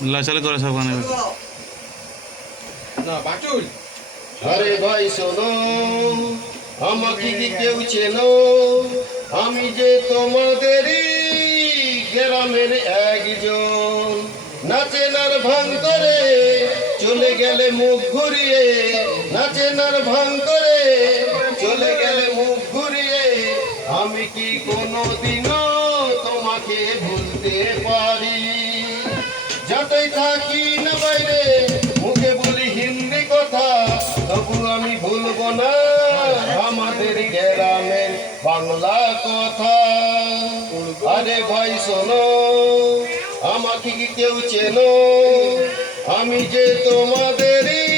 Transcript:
চালু করে সব গানে না বাটুল আরে ভাই শোনো আমাকে কি কেউ চেনো আমি যে তোমাদেরই গ্রামের একজন নাচেনার ভাঙ করে চলে গেলে মুখ ঘুরিয়ে নাচেনার ভাঙ করে চলে গেলে মুখ ঘুরিয়ে আমি কি কোনোদিনও তোমাকে ভুলতে পারি যতই থাকি না বাইরে মুখে বলি হিন্দি কথা তবু আমি ভুলবো না আমাদের গ্রামের বাংলা কথা আরে ভাই শোনো আমাকে কি কেউ চেনো আমি যে তোমাদেরই